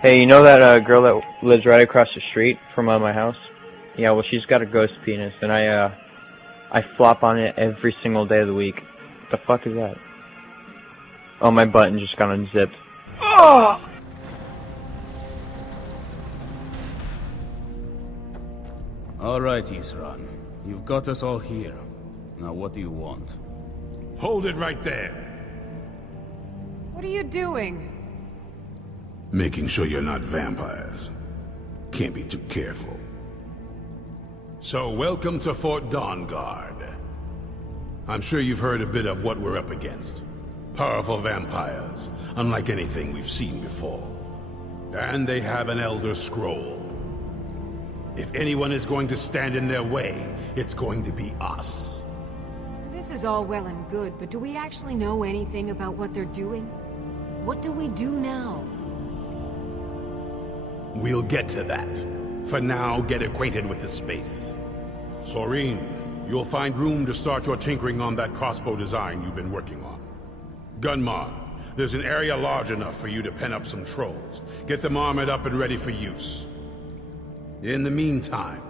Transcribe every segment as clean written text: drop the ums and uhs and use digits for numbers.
Hey, you know that girl that lives right across the street from my house? Yeah, well, she's got a ghost penis, and I flop on it every single day of the week. What the fuck is that? Oh, my button just got unzipped. Oh! Alright, Isran. You've got us all here. Now what do you want? Hold it right there. What are you doing? Making sure you're not vampires. Can't be too careful. So, welcome to Fort Dawnguard. I'm sure you've heard a bit of what we're up against. Powerful vampires, unlike anything we've seen before. And they have an Elder Scroll. If anyone is going to stand in their way, it's going to be us. This is all well and good, but do we actually know anything about what they're doing? What do we do now? We'll get to that. For now, get acquainted with the space. Sorine, you'll find room to start your tinkering on that crossbow design you've been working on. Gunmar, there's an area large enough for you to pen up some trolls. Get them armored up and ready for use. In the meantime,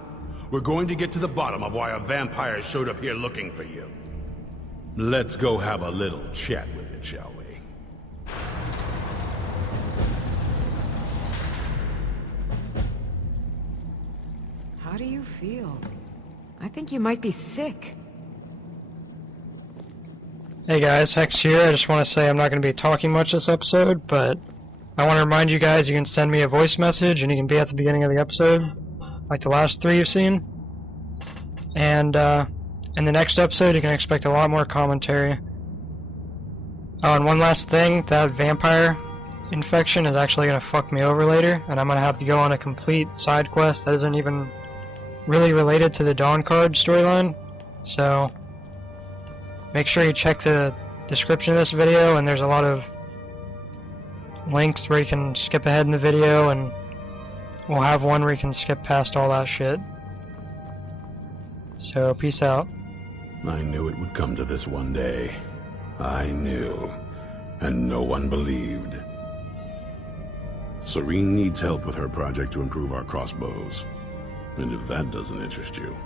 we're going to get to the bottom of why a vampire showed up here looking for you. Let's go have a little chat with it, shall we? How do you feel? I think you might be sick. Hey guys, Hex here. I just want to say I'm not going to be talking much this episode, but I want to remind you guys you can send me a voice message and you can be at the beginning of the episode, like the last 3 you've seen. And in the next episode you can expect a lot more commentary. Oh, and one last thing, that vampire infection is actually going to fuck me over later, and I'm going to have to go on a complete side quest that isn't even really related to the Dawnguard storyline. So make sure you check the description of this video, and there's a lot of links where you can skip ahead in the video, and we'll have one where you can skip past all that shit. So peace out. I knew it would come to this one day. I knew. And no one believed. Sorine needs help with her project to improve our crossbows. And if that doesn't interest you,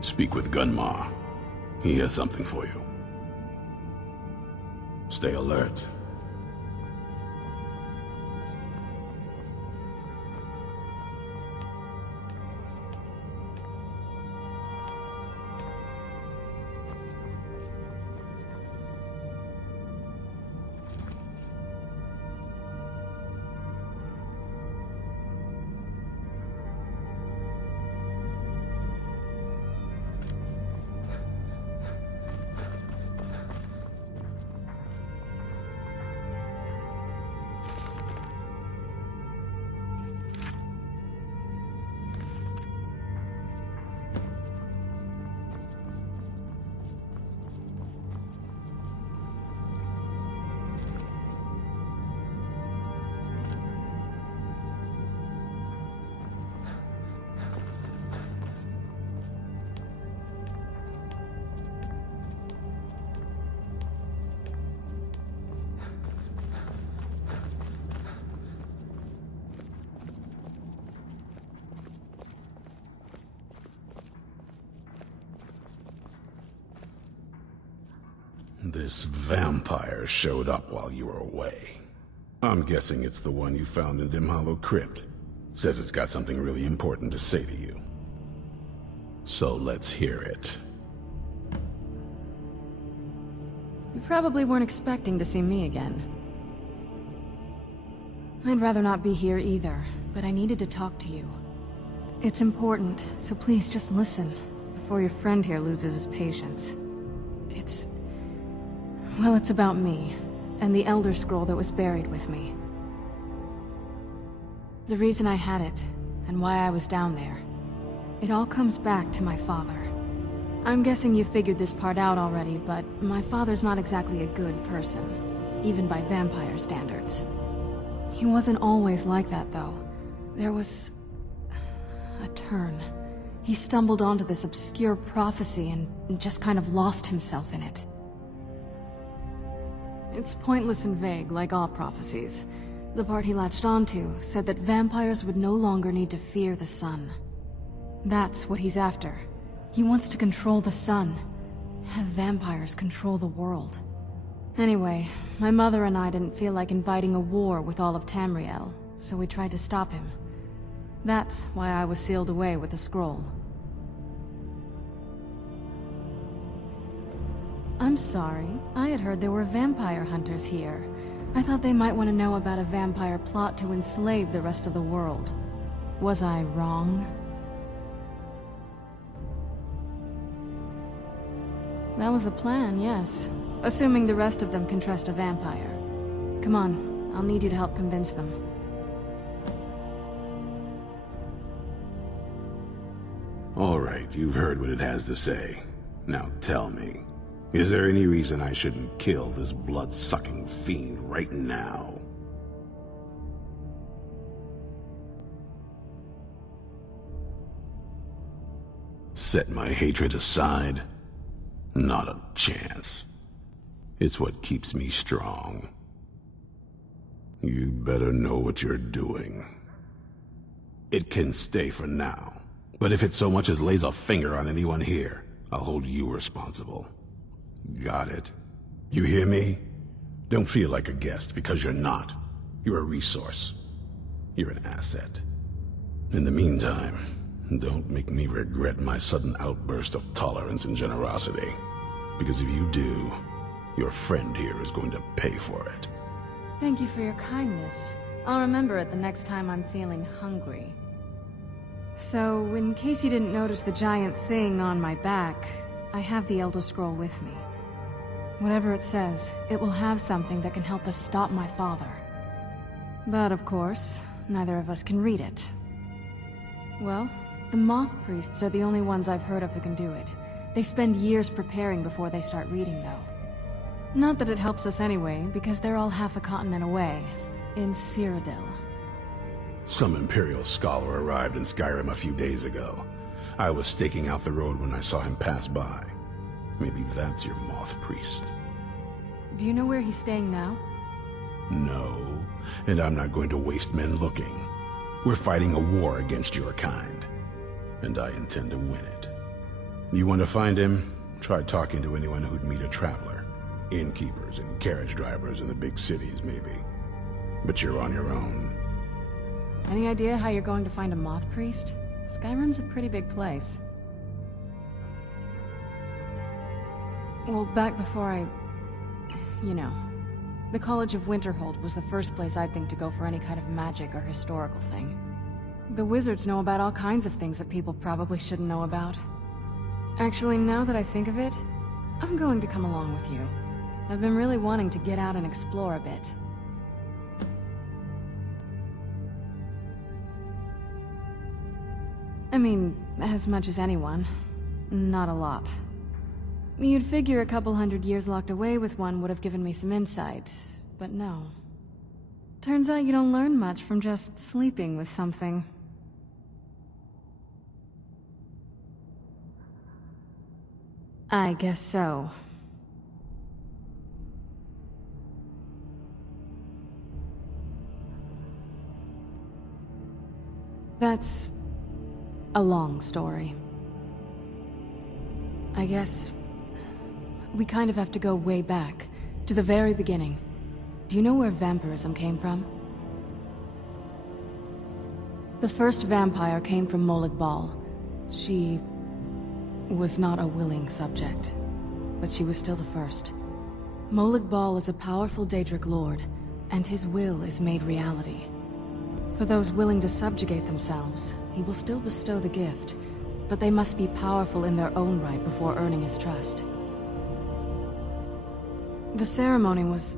speak with Gunmar. He has something for you. Stay alert. This vampire showed up while you were away. I'm guessing it's the one you found in Dim Hollow Crypt. Says it's got something really important to say to you. So let's hear it. You probably weren't expecting to see me again. I'd rather not be here either, but I needed to talk to you. It's important, so please just listen, before your friend here loses his patience. Well, it's about me, and the Elder Scroll that was buried with me. The reason I had it, and why I was down there. It all comes back to my father. I'm guessing you figured this part out already, but my father's not exactly a good person, even by vampire standards. He wasn't always like that, though. There was a turn. He stumbled onto this obscure prophecy and just kind of lost himself in it. It's pointless and vague, like all prophecies, The part he latched onto said that vampires would no longer need to fear the sun. That's what he's after. He wants to control the sun. Have vampires control the world. Anyway, my mother and I didn't feel like inviting a war with all of Tamriel, so we tried to stop him. That's why I was sealed away with the scroll. I'm sorry. I had heard there were vampire hunters here. I thought they might want to know about a vampire plot to enslave the rest of the world. Was I wrong? That was the plan, yes. Assuming the rest of them can trust a vampire. Come on, I'll need you to help convince them. All right, you've heard what it has to say. Now tell me, is there any reason I shouldn't kill this blood-sucking fiend right now? Set my hatred aside? Not a chance. It's what keeps me strong. You'd better know what you're doing. It can stay for now, but if it so much as lays a finger on anyone here, I'll hold you responsible. Got it? You hear me? Don't feel like a guest, because you're not. You're a resource. You're an asset. In the meantime, don't make me regret my sudden outburst of tolerance and generosity. Because if you do, your friend here is going to pay for it. Thank you for your kindness. I'll remember it the next time I'm feeling hungry. So, in case you didn't notice the giant thing on my back, I have the Elder Scroll with me. Whatever it says, it will have something that can help us stop my father. But of course, neither of us can read it. Well, the Moth priests are the only ones I've heard of who can do it. They spend years preparing before they start reading, though. Not that it helps us anyway, because they're all half a continent away, in Cyrodiil. Some Imperial scholar arrived in Skyrim a few days ago. I was staking out the road when I saw him pass by. Maybe that's your Moth priest. Do you know where he's staying now? No, and I'm not going to waste men looking. We're fighting a war against your kind, and I intend to win it. You want to find him? Try talking to anyone who'd meet a traveler. Innkeepers and carriage drivers in the big cities, maybe. But you're on your own. Any idea how you're going to find a Moth priest? Skyrim's a pretty big place. Well, back before you know, the College of Winterhold was the first place I'd think to go for any kind of magic or historical thing. The wizards know about all kinds of things that people probably shouldn't know about. Actually, now that I think of it, I'm going to come along with you. I've been really wanting to get out and explore a bit. I mean, as much as anyone. Not a lot. You'd figure a couple hundred years locked away with one would have given me some insight, but no. Turns out you don't learn much from just sleeping with something. I guess so. That's a long story. I guess we kind of have to go way back, to the very beginning. Do you know where vampirism came from? The first vampire came from Molag Bal. She was not a willing subject, but she was still the first. Molag Bal is a powerful Daedric lord, and his will is made reality. For those willing to subjugate themselves, he will still bestow the gift, but they must be powerful in their own right before earning his trust. The ceremony was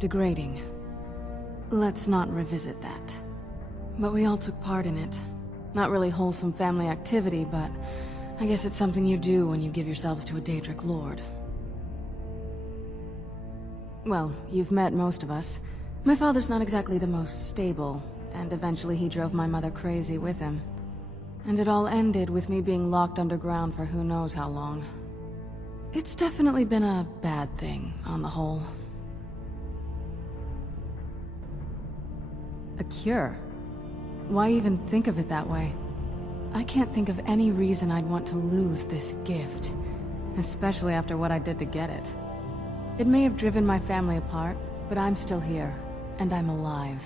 degrading. Let's not revisit that. But we all took part in it. Not really wholesome family activity, but I guess it's something you do when you give yourselves to a Daedric lord. Well, you've met most of us. My father's not exactly the most stable, and eventually he drove my mother crazy with him. And it all ended with me being locked underground for who knows how long. It's definitely been a bad thing, on the whole. A cure? Why even think of it that way? I can't think of any reason I'd want to lose this gift, especially after what I did to get it. It may have driven my family apart, but I'm still here, and I'm alive.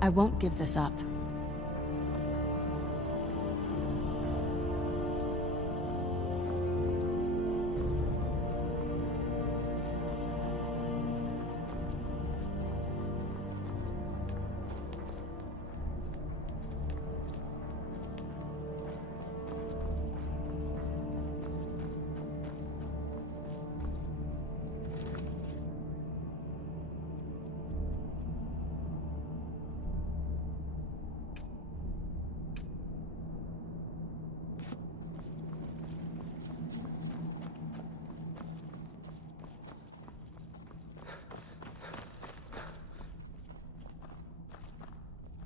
I won't give this up.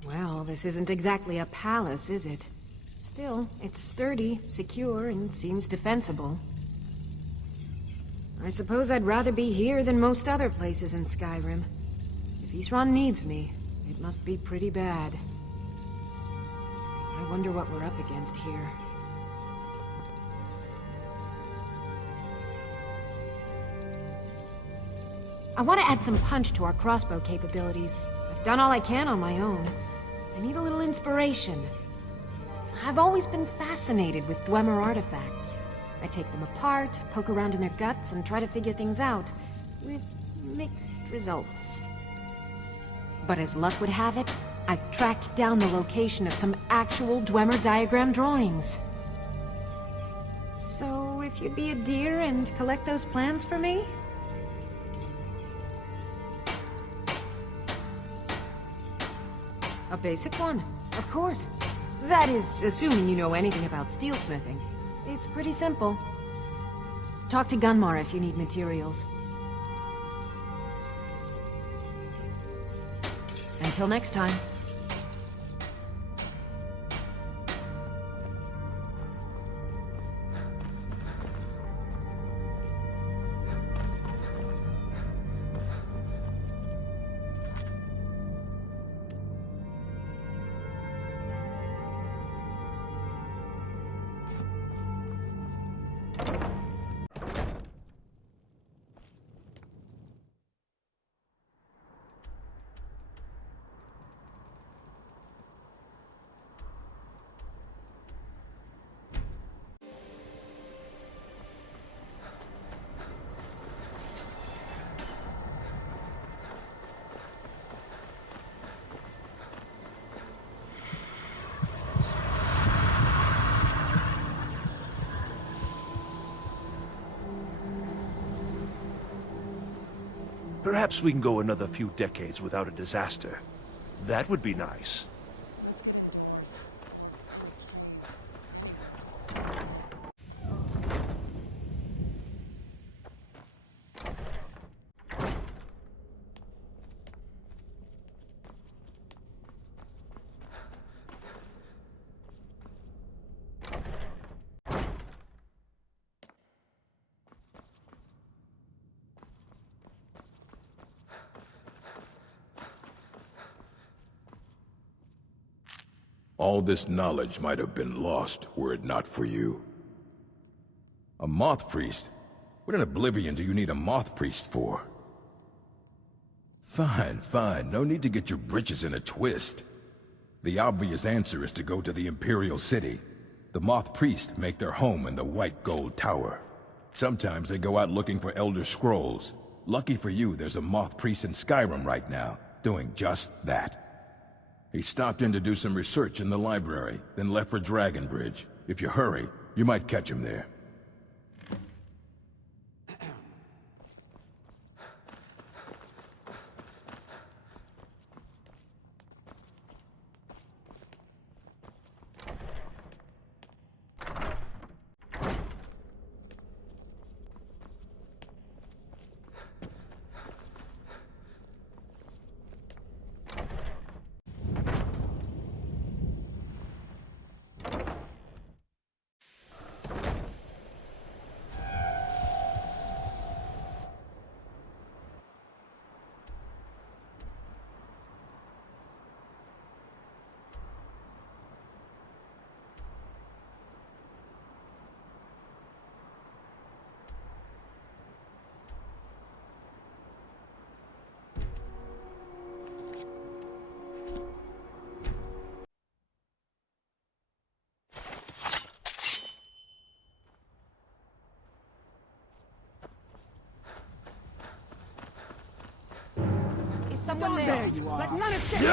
Well, this isn't exactly a palace, is it? Still, it's sturdy, secure, and seems defensible. I suppose I'd rather be here than most other places in Skyrim. If Isran needs me, it must be pretty bad. I wonder what we're up against here. I want to add some punch to our crossbow capabilities. I've done all I can on my own. I need a little inspiration. I've always been fascinated with Dwemer artifacts. I take them apart, poke around in their guts, and try to figure things out, with mixed results. But as luck would have it, I've tracked down the location of some actual Dwemer diagram drawings. So, if you'd be a dear and collect those plans for me? A basic one, of course. That is, assuming you know anything about steelsmithing. It's pretty simple. Talk to Gunmar if you need materials. Until next time. Perhaps we can go another few decades without a disaster. That would be nice. All this knowledge might have been lost were it not for you. A Moth Priest? What in Oblivion do you need a Moth Priest for? Fine, fine. No need to get your britches in a twist. The obvious answer is to go to the Imperial City. The Moth Priest make their home in the White Gold Tower. Sometimes they go out looking for Elder Scrolls. Lucky for you, there's a Moth Priest in Skyrim right now, doing just that. He stopped in to do some research in the library, then left for Dragonbridge. If you hurry, you might catch him there. Someone there. There you are. Let none escape.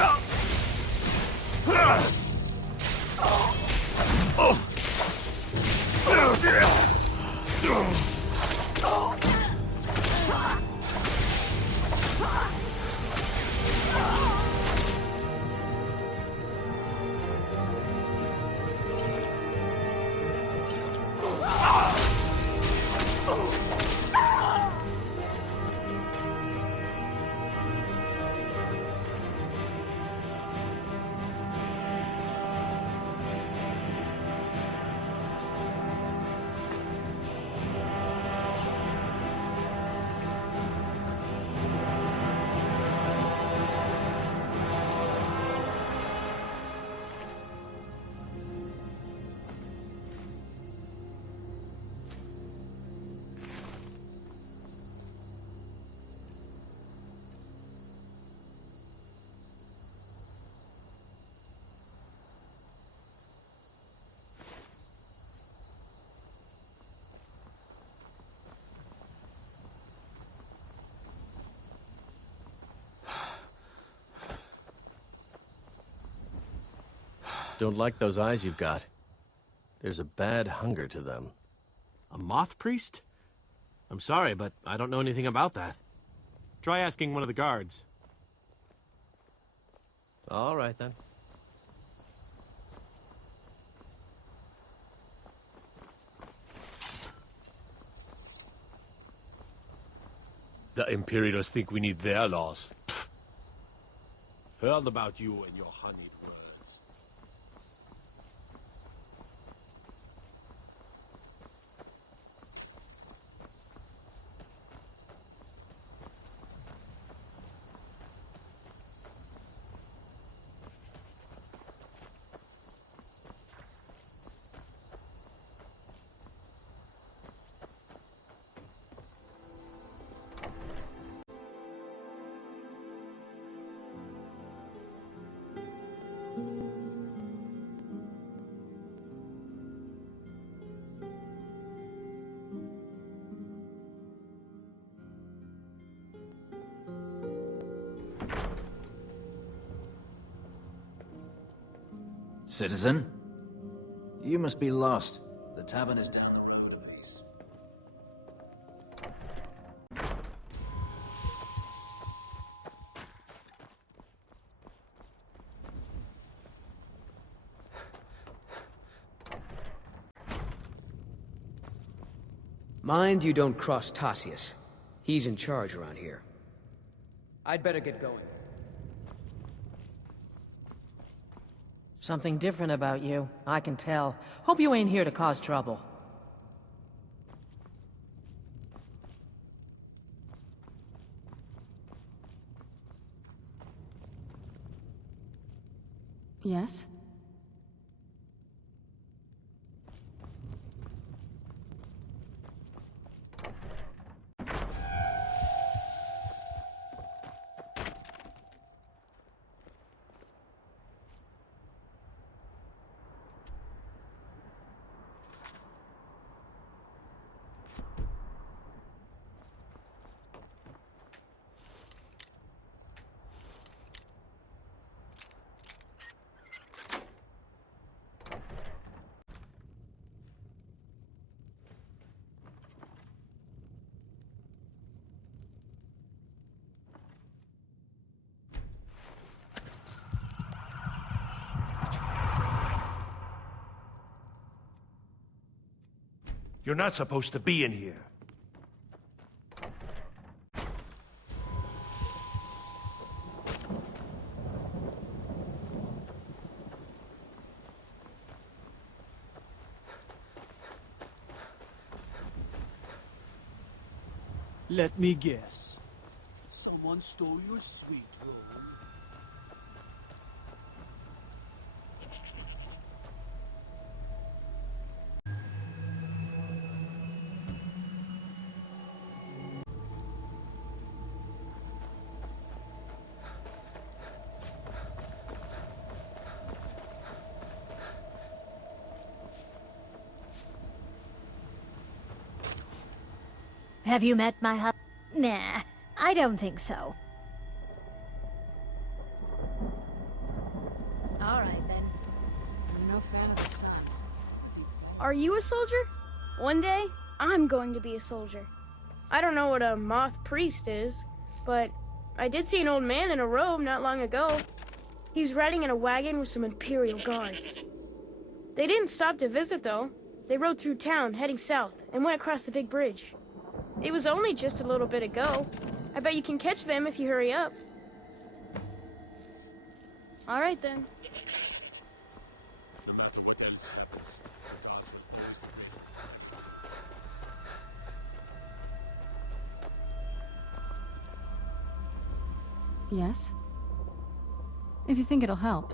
Don't like those eyes you've got. There's a bad hunger to them. A Moth priest? I'm sorry, but I don't know anything about that. Try asking one of the guards. All right, then. The Imperials think we need their laws. Heard about you and your honey birds. Citizen? You must be lost. The tavern is down the road a ways. Mind you don't cross Tassius. He's in charge around here. I'd better get going. Something different about you, I can tell. Hope you ain't here to cause trouble. Yes? You're not supposed to be in here. Let me guess. Someone stole your sweet roll. Have you met my husband? Nah, I don't think so. no fan of the sun. Are you a soldier? One day, I'm going to be a soldier. I don't know what a Moth priest is, but I did see an old man in a robe not long ago. He's riding in a wagon with some Imperial guards. They didn't stop to visit, though. They rode through town, heading south, and went across the big bridge. It was only just a little bit ago. I bet you can catch them if you hurry up. All right, then. No matter what else happens, Yes? If you think it'll help.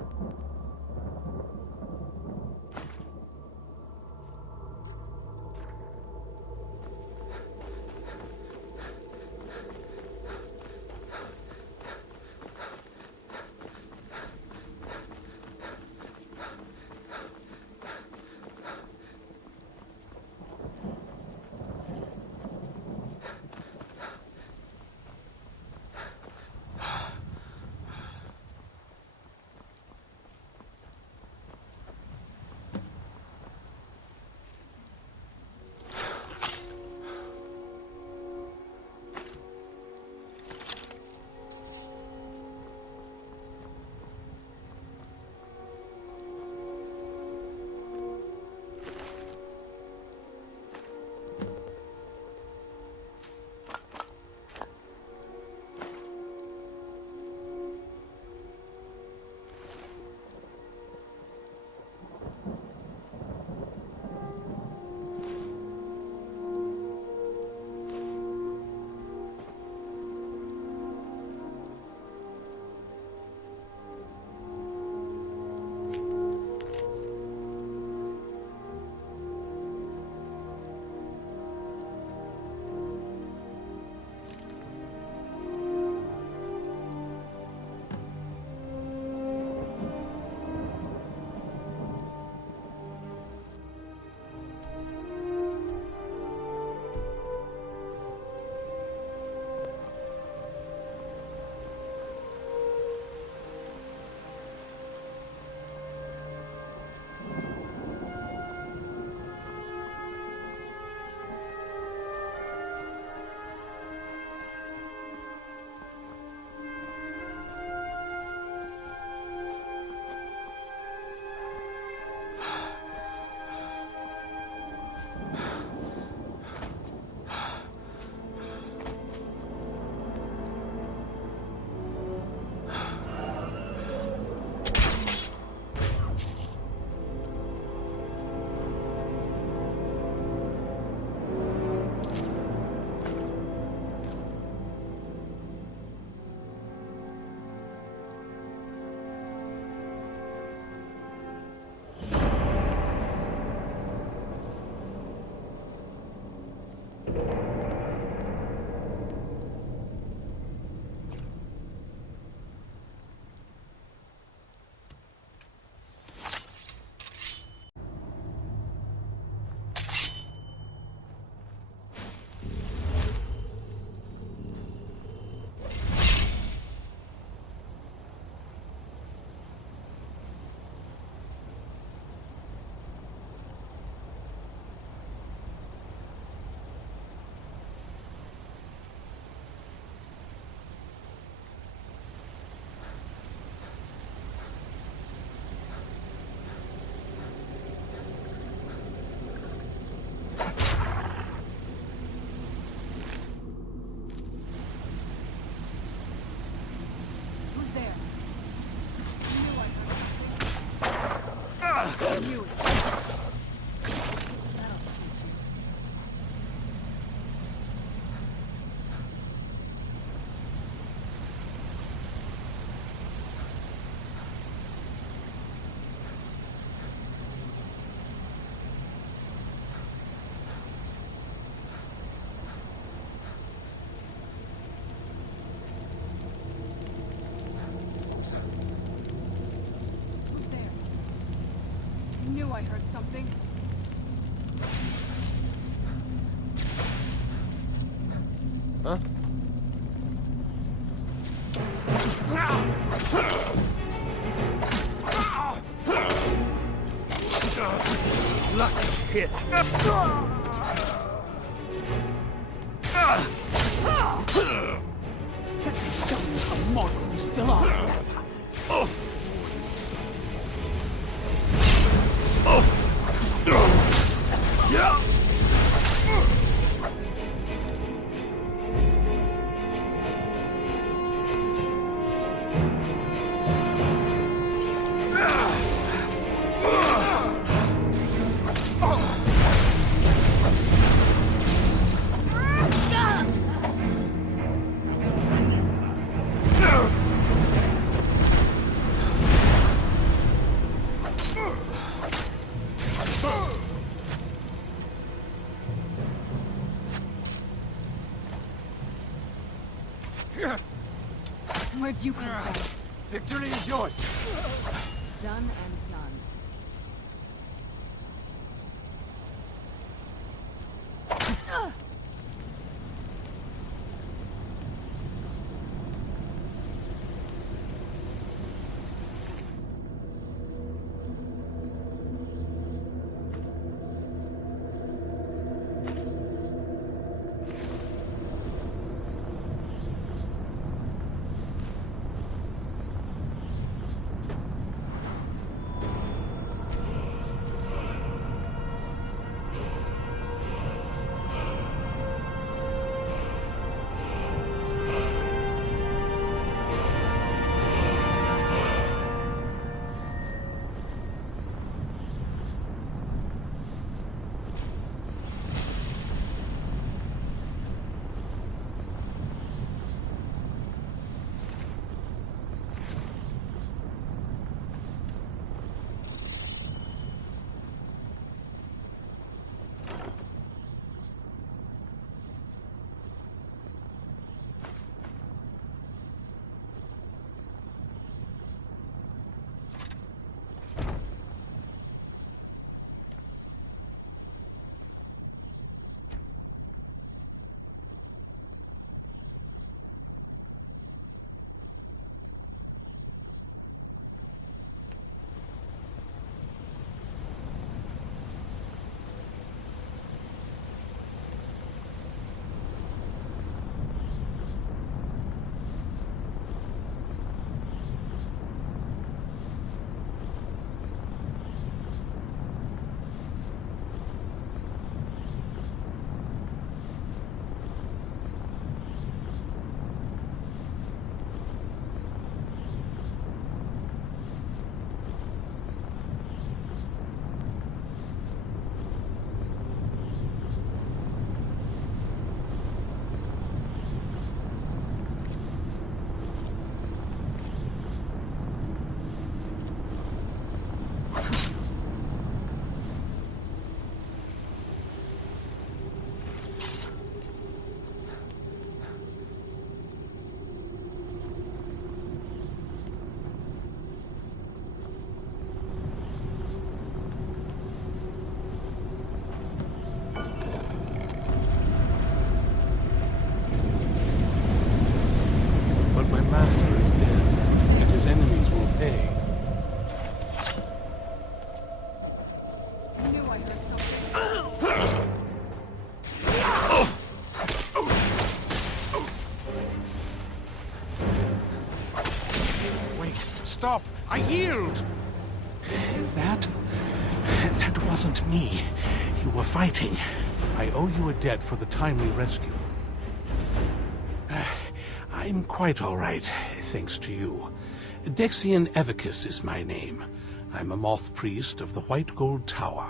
I heard something. Huh? lucky hit. Show me how mortal you still are, vampire. Yeah. Where'd you come from? Victory is yours. Done and done. Stop! I yield! That wasn't me. You were fighting. I owe you a debt for the timely rescue. I'm quite all right, thanks to you. Dexion Evicus is my name. I'm a Moth priest of the White Gold Tower.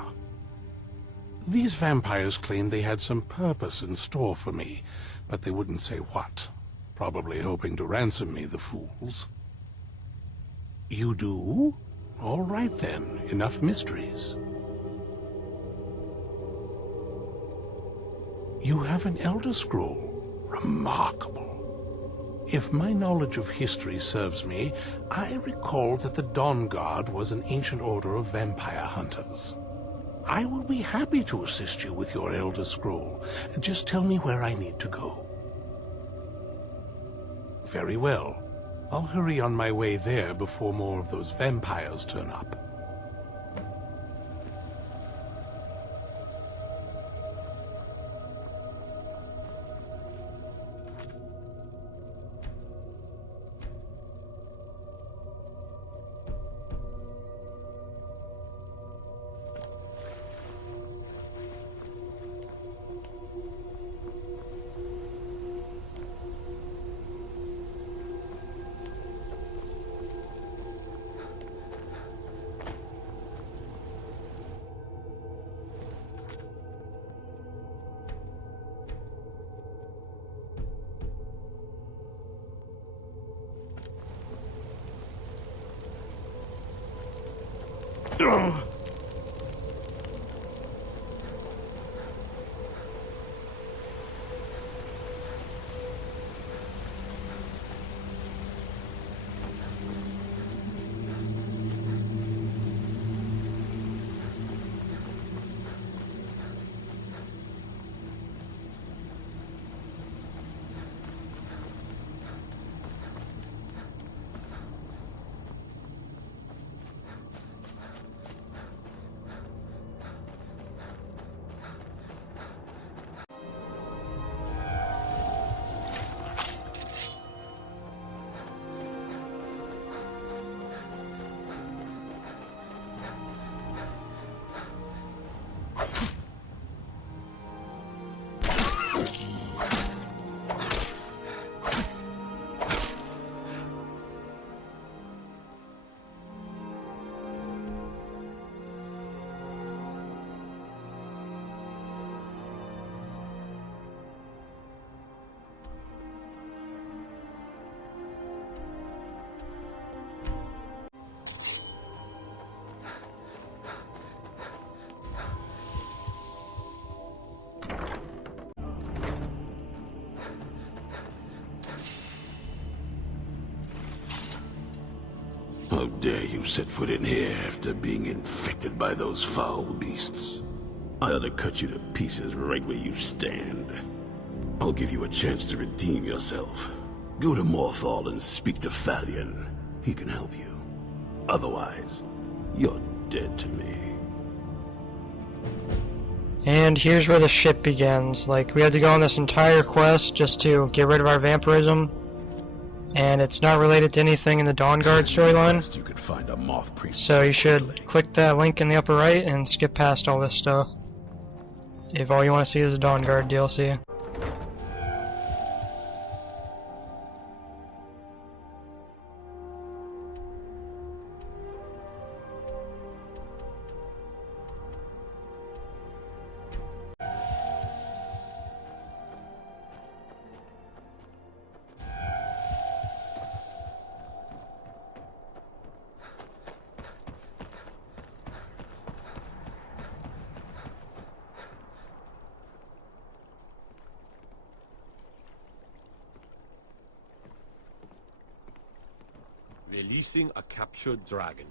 These vampires claimed they had some purpose in store for me, but they wouldn't say what. Probably hoping to ransom me, the fools. You do? All right then, enough mysteries. You have an Elder Scroll. Remarkable. If my knowledge of history serves me, I recall that the Dawnguard was an ancient order of vampire hunters. I will be happy to assist you with your Elder Scroll. Just tell me where I need to go. Very well. I'll hurry on my way there before more of those vampires turn up. How dare you set foot in here after being infected by those foul beasts? I ought to cut you to pieces right where you stand. I'll give you a chance to redeem yourself. Go to Moth and speak to Falion. He can help you. Otherwise, you're dead to me. And here's where the shit begins. Like, we had to go on this entire quest just to get rid of our vampirism. And it's not related to anything in the Dawnguard storyline. You could find a Moth priest. So you should click that link in the upper right and skip past all this stuff. If all you want to see is a Dawnguard DLC. Releasing a captured dragon.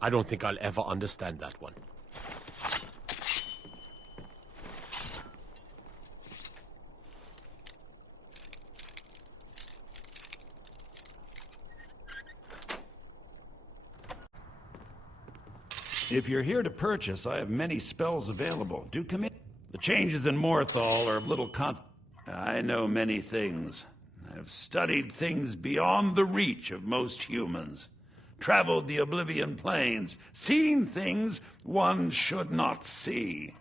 I don't think I'll ever understand that one. If you're here to purchase, I have many spells available. Do come in. The changes in Morthal are of little I know many things. I've studied things beyond the reach of most humans. Traveled the Oblivion Plains, seen things one should not see.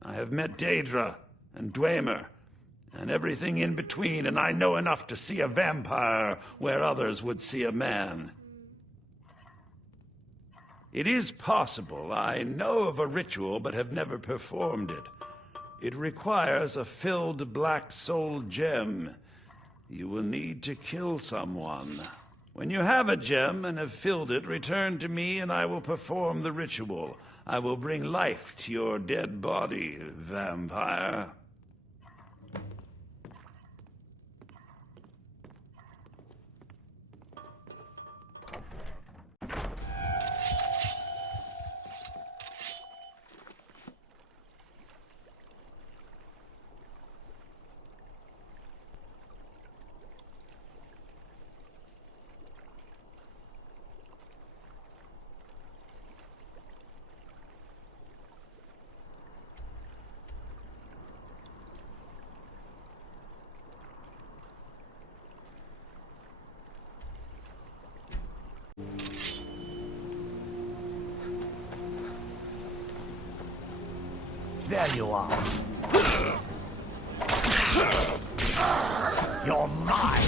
I have met Daedra and Dwemer, and everything in between, and I know enough to see a vampire where others would see a man. It is possible I know of a ritual but have never performed it. It requires a filled black soul gem. You will need to kill someone. When you have a gem and have filled it, return to me and I will perform the ritual. I will bring life to your dead body, vampire. There you are. You're mine.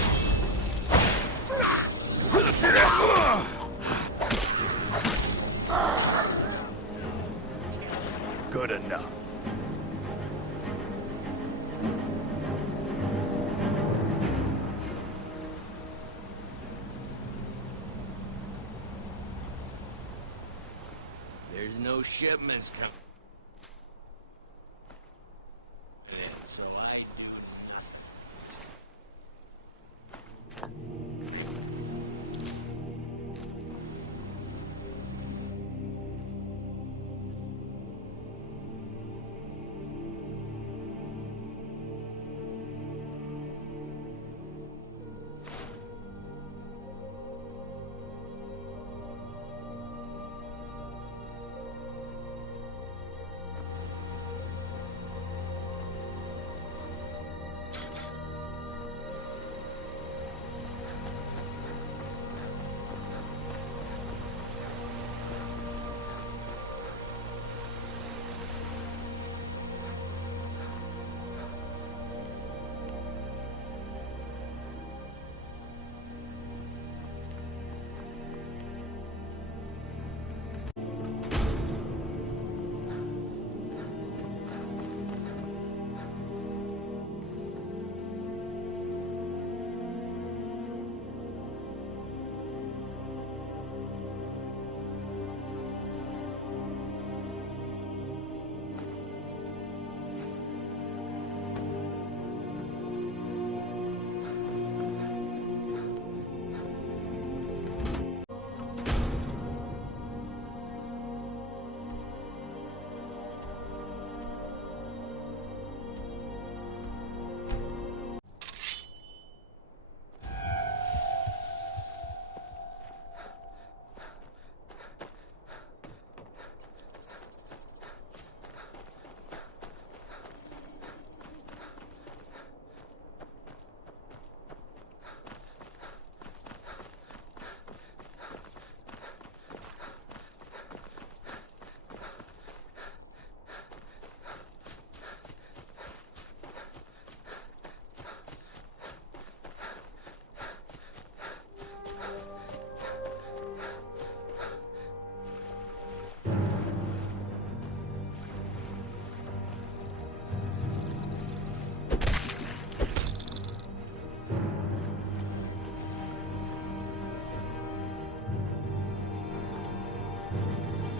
Good enough. There's no shipments coming. So I do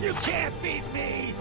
You can't beat me!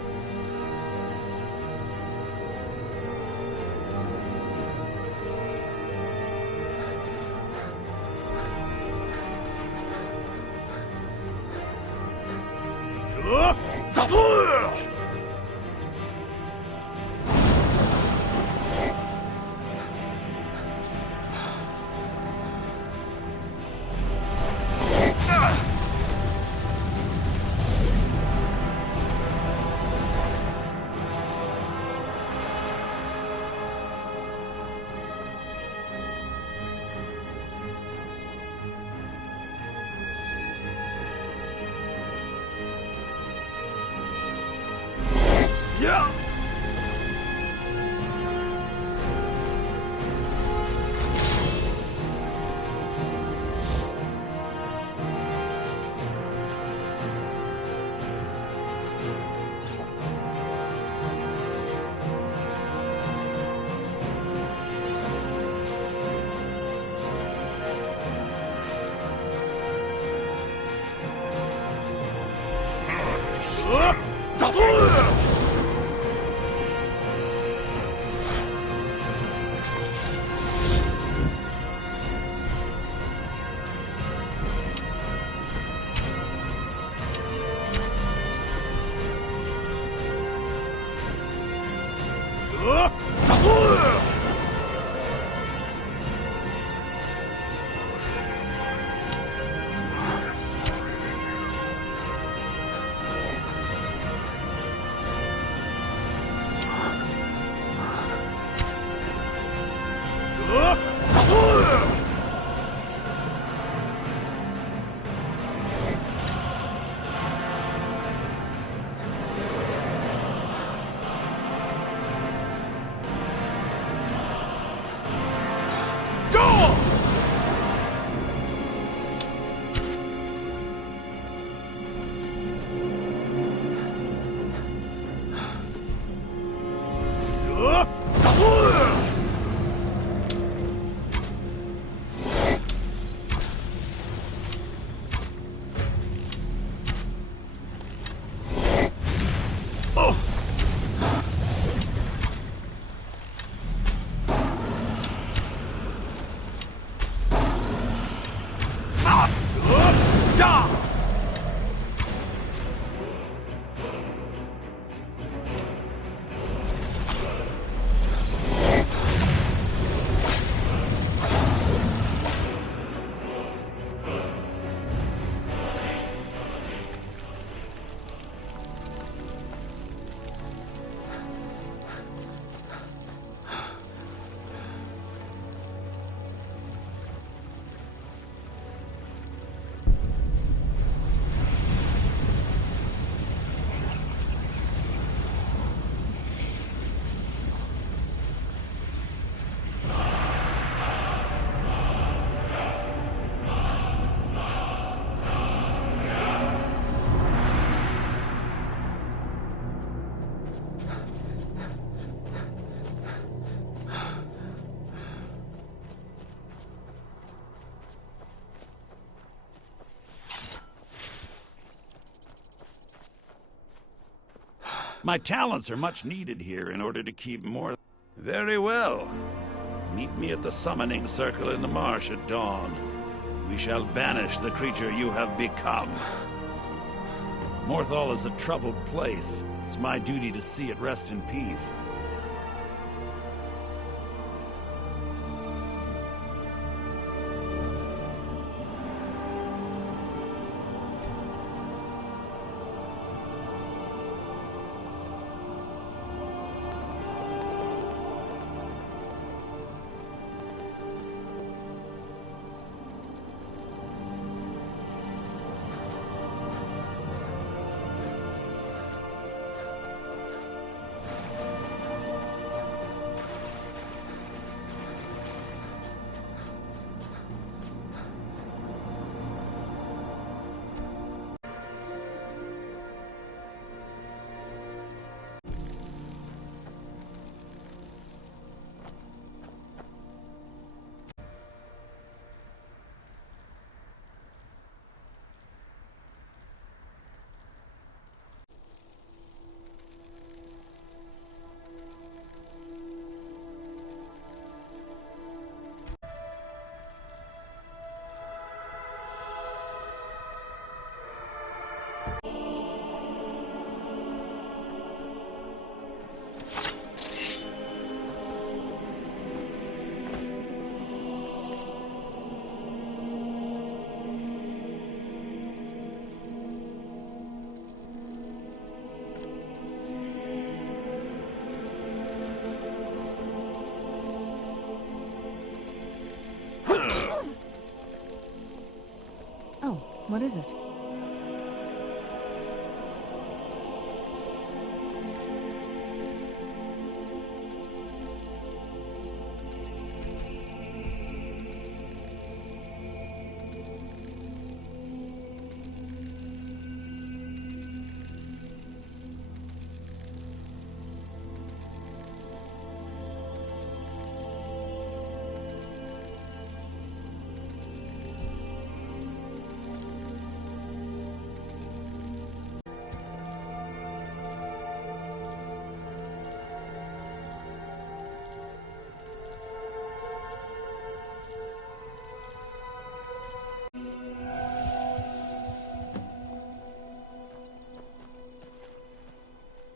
Yeah! My talents are much needed here in order to keep more... Very well. Meet me at the summoning circle in the marsh at dawn. We shall banish the creature you have become. Morthal is a troubled place. It's my duty to see it rest in peace. What is it?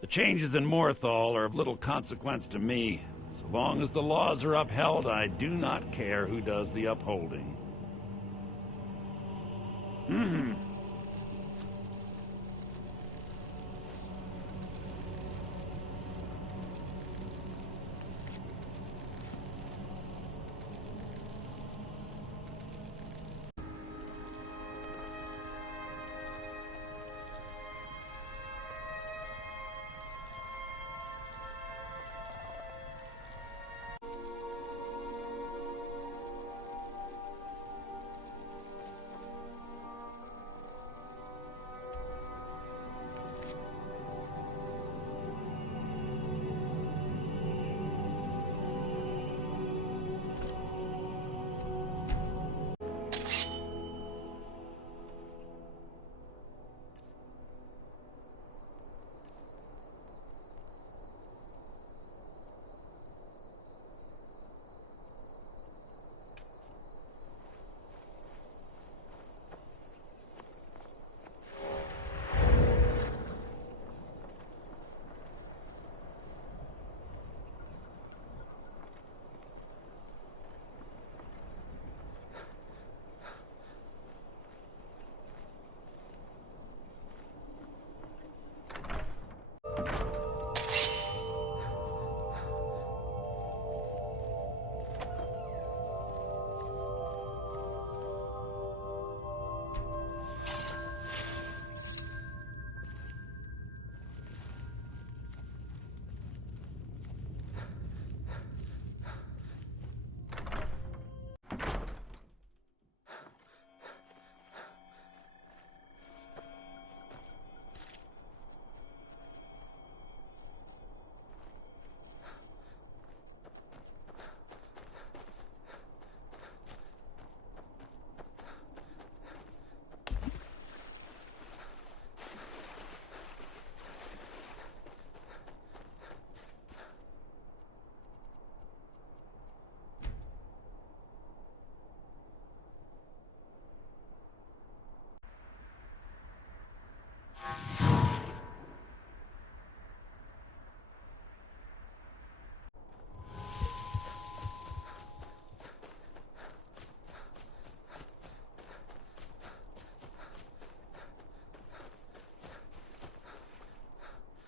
The changes in Morthal are of little consequence to me. So long as the laws are upheld, I do not care who does the upholding.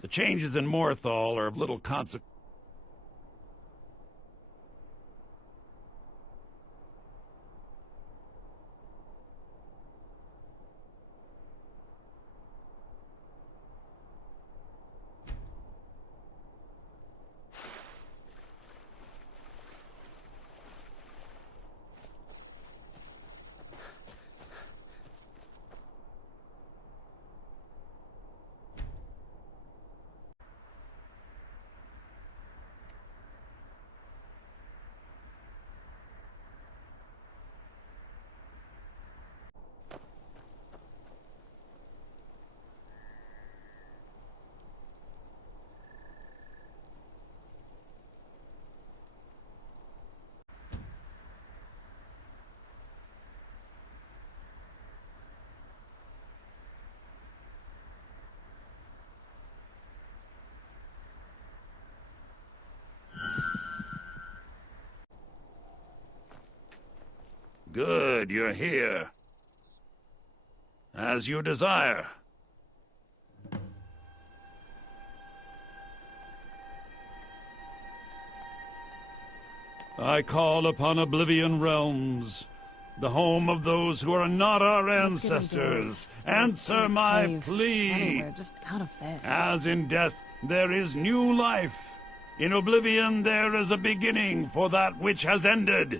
The changes in Morthal are of little consequence. Good, you're here. As you desire. I call upon Oblivion Realms, the home of those who are not our ancestors. Answer my plea. Anywhere, just out of this. As in death there is new life, in Oblivion there is a beginning for that which has ended.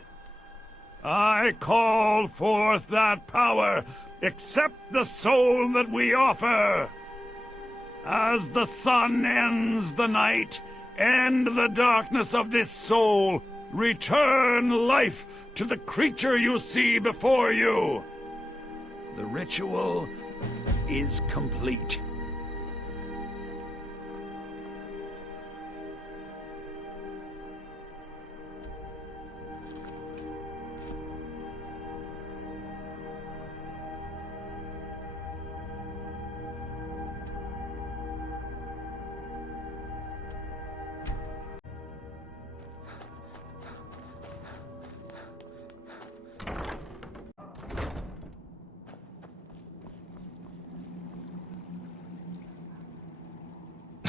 I call forth that power. Accept the soul that we offer. As the sun ends the night, end the darkness of this soul. Return life to the creature you see before you. The ritual is complete.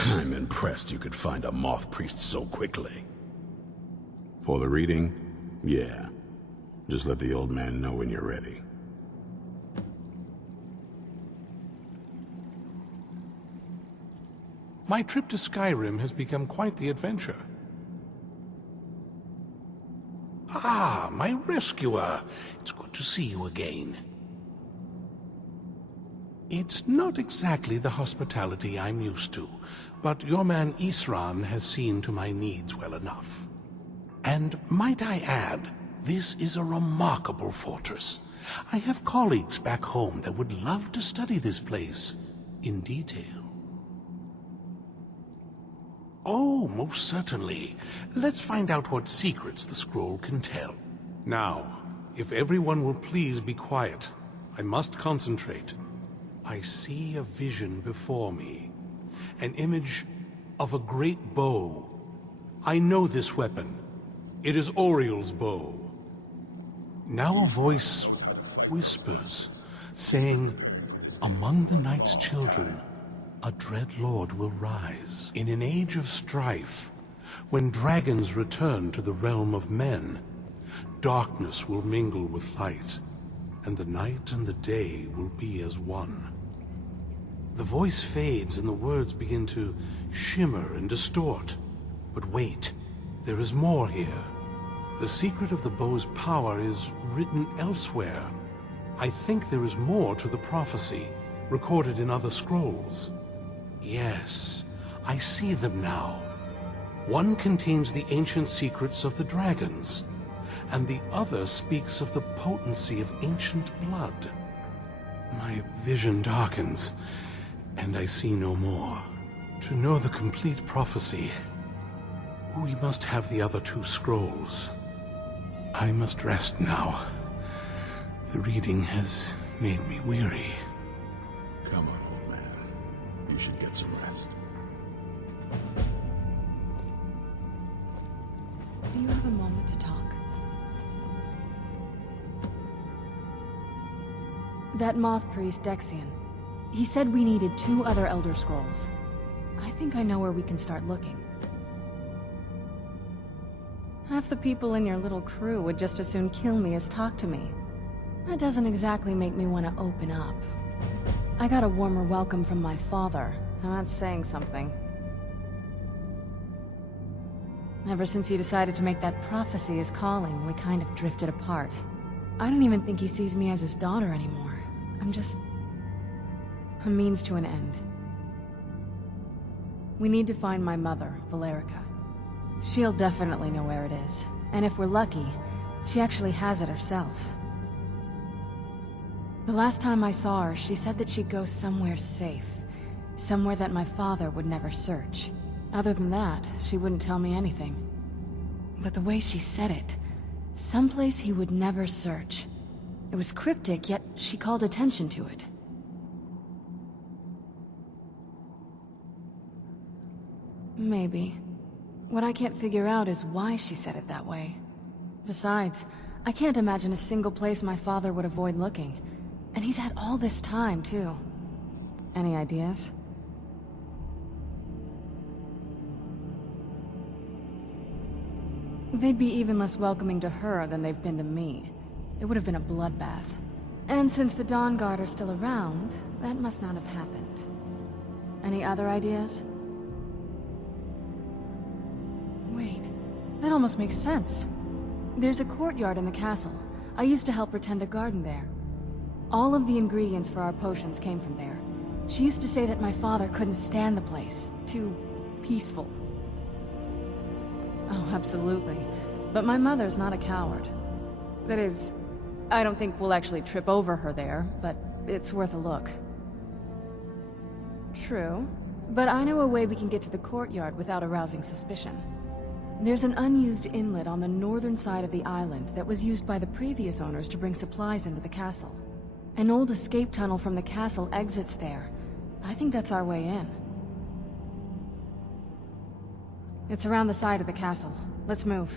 I'm impressed you could find a Moth priest so quickly. For the reading? Yeah. Just let the old man know when you're ready. My trip to Skyrim has become quite the adventure. Ah, my rescuer. It's good to see you again. It's not exactly the hospitality I'm used to, but your man Isran has seen to my needs well enough. And might I add, this is a remarkable fortress. I have colleagues back home that would love to study this place in detail. Oh, most certainly. Let's find out what secrets the scroll can tell. Now, if everyone will please be quiet, I must concentrate. I see a vision before me, an image of a great bow. I know this weapon. It is Oriel's bow. Now a voice whispers, saying, among the night's children, a dread lord will rise. In an age of strife, when dragons return to the realm of men, darkness will mingle with light, and the night and the day will be as one. The voice fades and the words begin to shimmer and distort. But wait, there is more here. The secret of the bow's power is written elsewhere. I think there is more to the prophecy, recorded in other scrolls. Yes, I see them now. One contains the ancient secrets of the dragons, and the other speaks of the potency of ancient blood. My vision darkens, and I see no more. To know the complete prophecy, we must have the other two scrolls. I must rest now. The reading has made me weary. Come on, old man. You should get some rest. Do you have a moment to talk? That Moth priest, Dexion. He said we needed 2 other Elder Scrolls. I think I know where we can start looking. Half the people in your little crew would just as soon kill me as talk to me. That doesn't exactly make me want to open up. I got a warmer welcome from my father, and that's saying something. Ever since he decided to make that prophecy his calling, we kind of drifted apart. I don't even think he sees me as his daughter anymore. I'm just a means to an end. We need to find my mother, Valerica. She'll definitely know where it is, and if we're lucky, she actually has it herself. The last time I saw her, she said that she'd go somewhere safe. Somewhere that my father would never search. Other than that, she wouldn't tell me anything. But the way she said it, someplace he would never search. It was cryptic, yet she called attention to it. Maybe. What I can't figure out is why she said it that way. Besides, I can't imagine a single place my father would avoid looking. And he's had all this time, too. Any ideas? They'd be even less welcoming to her than they've been to me. It would have been a bloodbath. And since the Dawnguard are still around, that must not have happened. Any other ideas? Wait, that almost makes sense. There's a courtyard in the castle. I used to help her tend a garden there. All of the ingredients for our potions came from there. She used to say that my father couldn't stand the place. Too peaceful. Oh, absolutely. But my mother's not a coward. That is, I don't think we'll actually trip over her there, but it's worth a look. True. But I know a way we can get to the courtyard without arousing suspicion. There's an unused inlet on the northern side of the island that was used by the previous owners to bring supplies into the castle. An old escape tunnel from the castle exits there. I think that's our way in. It's around the side of the castle. Let's move.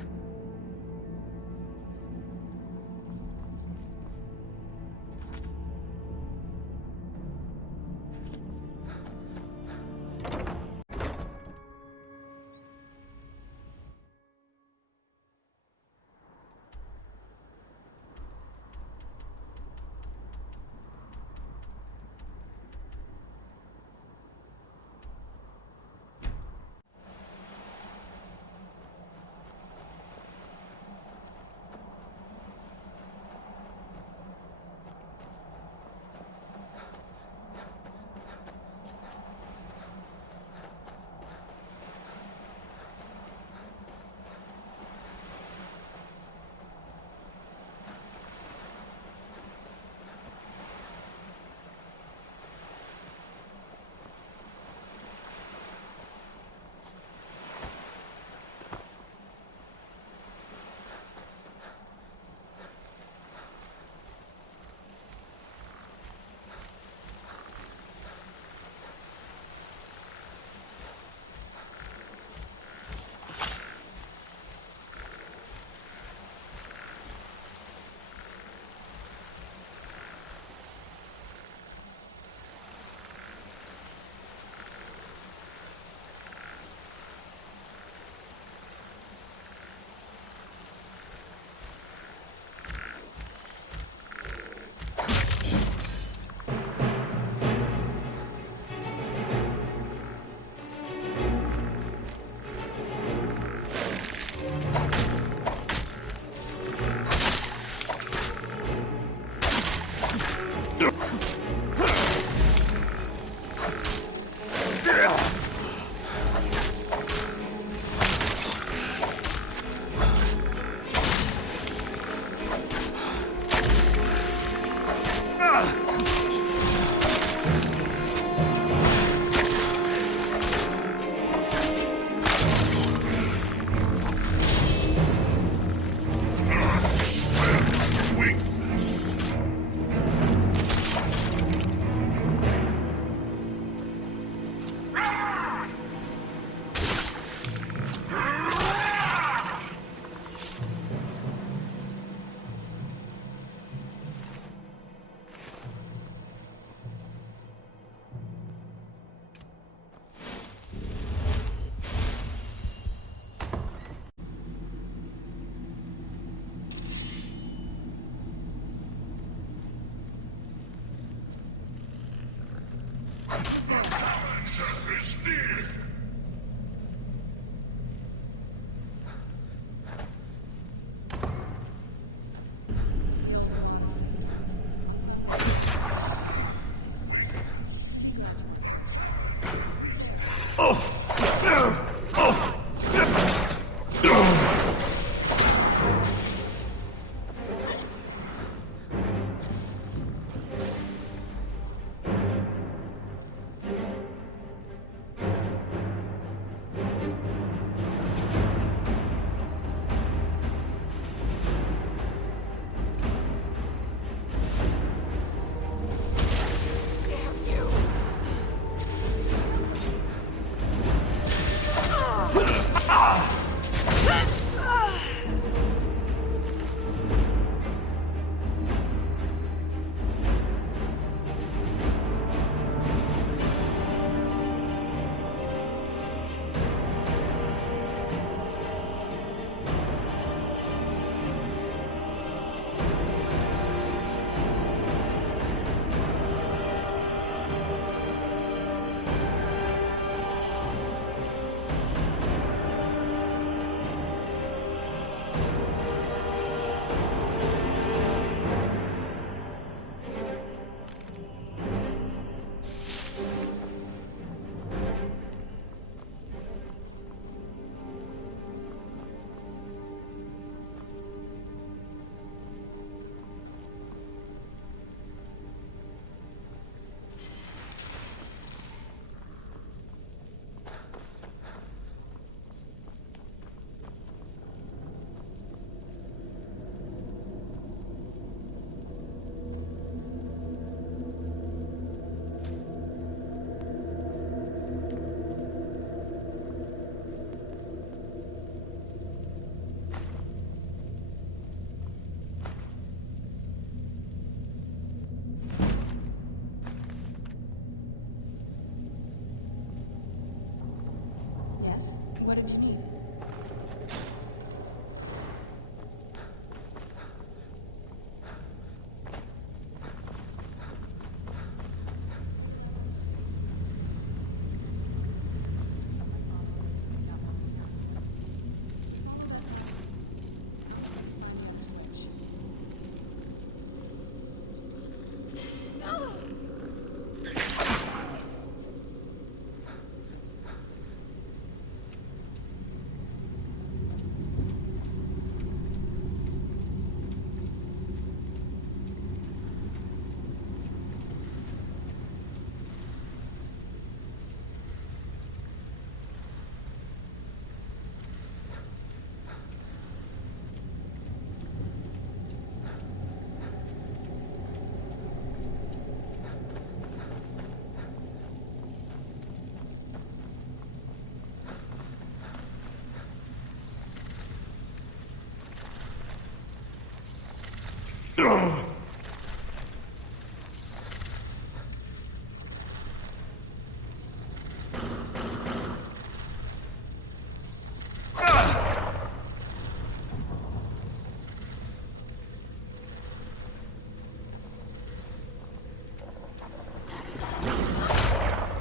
What did you need?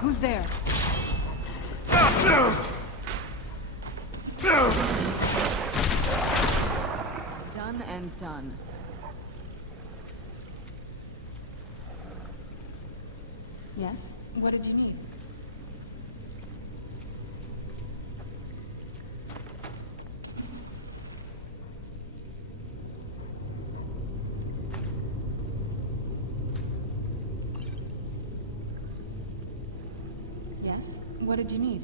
Who's there? Done and done. Yes? What did you need? Yes? What did you need?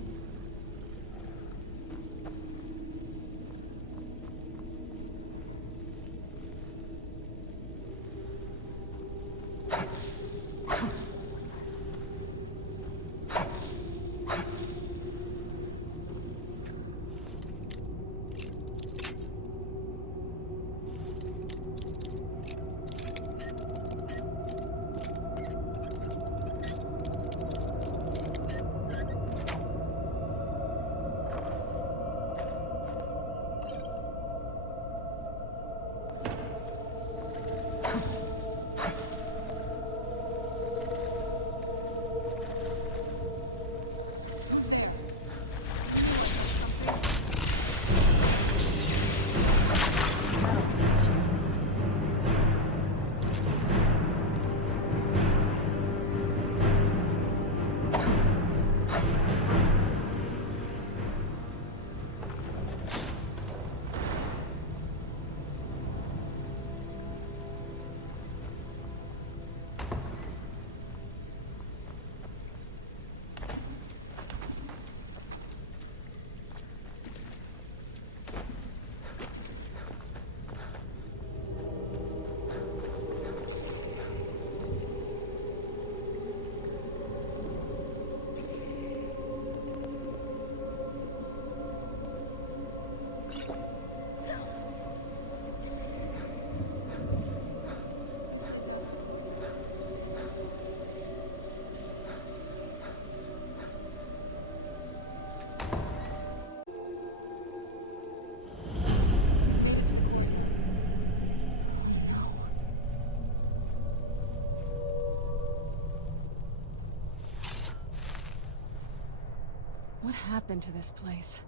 What happened to this place?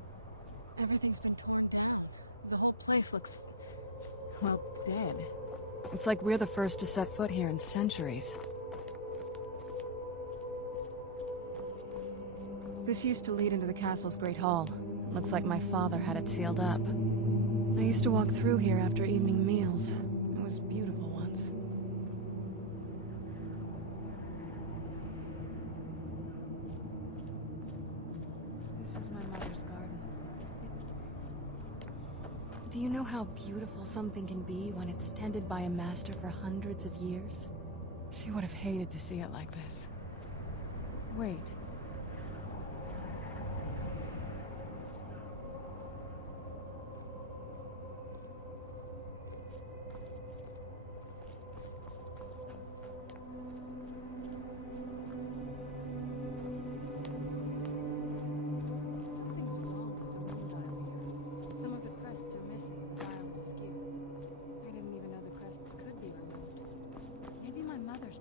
Everything's been torn down. The whole place looks, well, dead. It's like we're the first to set foot here in centuries. This used to lead into the castle's great hall. Looks like my father had it sealed up. I used to walk through here after evening meals. It was beautiful once. This was my mother's garden. Do you know how beautiful something can be when it's tended by a master for hundreds of years? She would have hated to see it like this. Wait.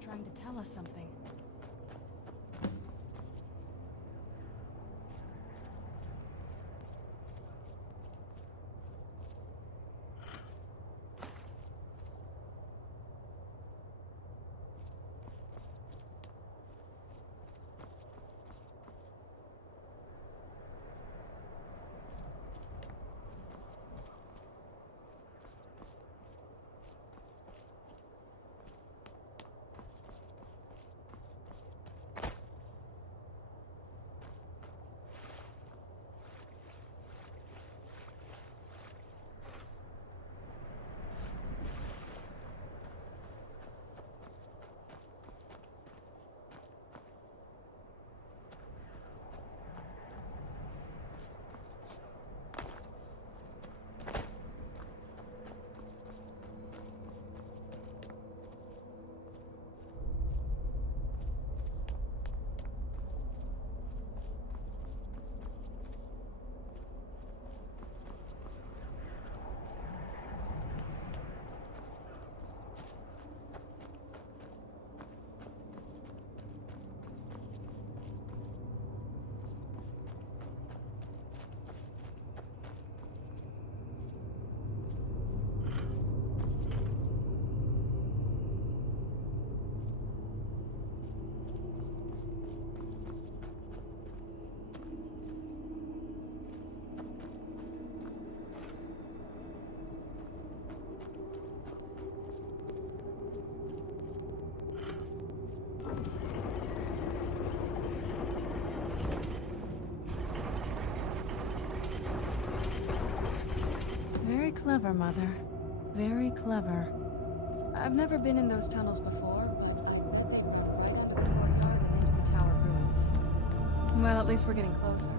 Trying to tell us something. Clever, Mother. Very clever. I've never been in those tunnels before, but I think they're right under the courtyard and into the tower ruins. Well, at least we're getting closer.